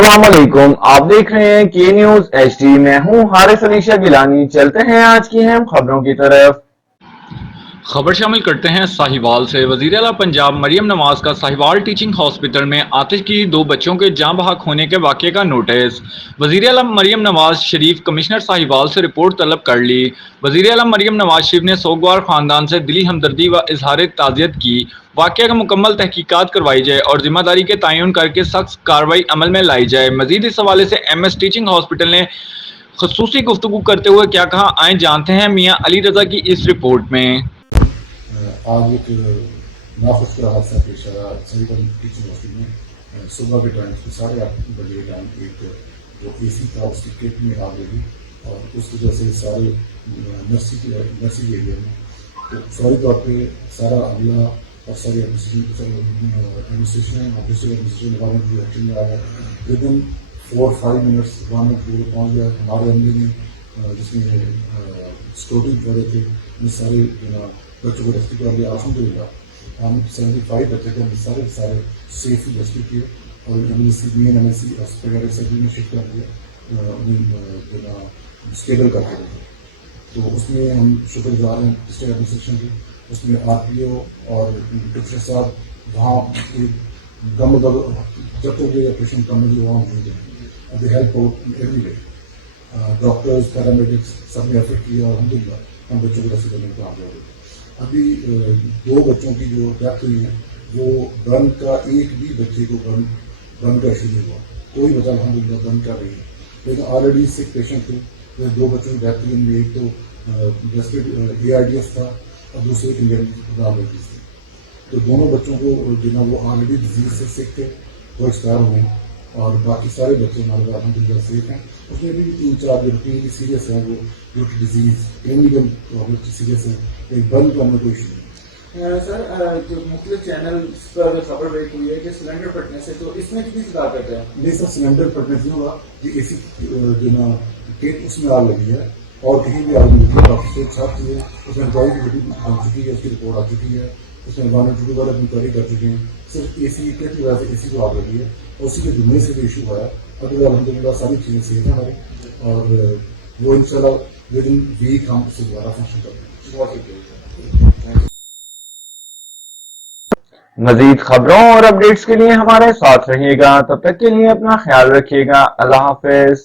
अस्सलाम वालेकुम, आप देख रहे हैं के न्यूज HD। मैं हूं हारिस अलीशा गिलानी। चलते हैं आज की अहम खबरों की तरफ। खबर शामिल करते हैं साहिवाल से। वज़ीर आला पंजाब मरियम नवाज का साहिवाल टीचिंग हॉस्पिटल में आतिश की 2 बच्चों के जाँ बहक होने के वाक़े का नोटिस। वज़ीर आला मरियम नवाज शरीफ कमिश्नर साहिवाल से रिपोर्ट तलब कर ली। वज़ीर आला मरियम नवाज शरीफ ने सोगवार ख़ानदान से दिली हमदर्दी व इजहार ताज़ियत की। वाक़े का मुकम्मल तहकीकात करवाई जाए और ज़िम्मेदारी के तयन करके सख्त कार्रवाई अमल में लाई जाए। मज़ीद इस हवाले से MS टीचिंग हॉस्पिटल ने खसूसी गुफ्तगू करते हुए क्या कहा, आए जानते हैं मियाँ अली रज़ा की इस रिपोर्ट में। आज एक नाखुशगवार हादसा पेश आया सलीगंज टीचिंग हॉस्पिटल में। सुबह के टाइम 8:30 के टाइम एक जो AC था उसकी किट में आग लगी और उस वजह से सारे नर्सिंग एरिया में तो फौरी तौर पर सारा अमला और सारी एडमिनिस्ट्रेशन डिपार्टमेंट एक्शन में आ गया। विद इन 4-5 मिनट्स गवर्नमेंट पहुँच गया। हमारे अमले ने जिसमें सिक्योरिटी पड़े थे उन सारे बच्चों को रेस्क्यू कर लिया। अल्हम्दुलिल्लाह हम 75 बच्चे थे, सारे सेफली रेस्क्यू किए और MLC वगैरह सभी में शिफ्ट कर दिया, उन्हें स्टेबल कर दिया। तो उसमें हम शुक्रगुजार हैं डिस्ट्रिक्ट एडमिनिस्ट्रेशन की। उसमें RPO और डिप्टी साहब वहाँ जब तक ये ऑपरेशन करने के लिए वहाँ मौजूद हैं। They help out every way. Doctors, paramedics सब ने एफर्ट किया और अल्हम्दुलिल्लाह हम बच्चों को रेस्क्यू करने में कामयाब हो गए। अभी 2 बच्चों की जो डेथ हुई है वो बर्न का, एक भी बच्चे को बर्न का इशू नहीं हुआ, कोई बच्चा अल्हम्दुलिल्लाह बर्न का नहीं है। लेकिन ऑलरेडी सिक पेशेंट थे, 2 बच्चों की डेथ हुई उनमें। एक तो ARDS था और दूसरे डायबिटीज थी। तो दोनों बच्चों को जिन्हें वो ऑलरेडी डिजीज से सिक थे वो एक्सपायर हुए और बाकी सारे बच्चे हमारे पास अल्हम्दुलिल्लाह सेफ हैं। उसमें भी 3-4 जो रूटीनली सीरियस हैं वो जो डिजीज क्लिनिकल प्रॉब्लम सीरियस है, एक बर्न का हमें कोई इशू नहीं। सर जो मुख्तलिफ चैनल्स पर खबर ब्रेक हुई है कि सिलेंडर फटने से, तो इसमें कितनी सदाकत है? नहीं सर, सिलेंडर फटने से होगा ये AC जो ना केक उसमें आग लगी है और कहीं भी आग लगी है। डॉक्टर साहब चीज़ें उसमें इंक्वायरी कमेटी बन चुकी है, उसकी रिपोर्ट आ चुकी है, उसमें एनवायरमेंट वाले इंक्वायरी कर चुके हैं। सिर्फ AC केक की वजह से AC को आग लगी है और उसी के जुम्मे से भी इशू आया। अगर अल्हम्दुलिल्लाह सारी चीज़ें सेफ हैं हमारी और वो इंशाल्लाह विद इन वीक हम उसे दोबारा फंक्शन करेंगे। मजीद खबरों और अपडेट्स के लिए हमारे साथ रहिएगा। तब तक के लिए अपना ख्याल रखिएगा। अल्लाह हाफिज।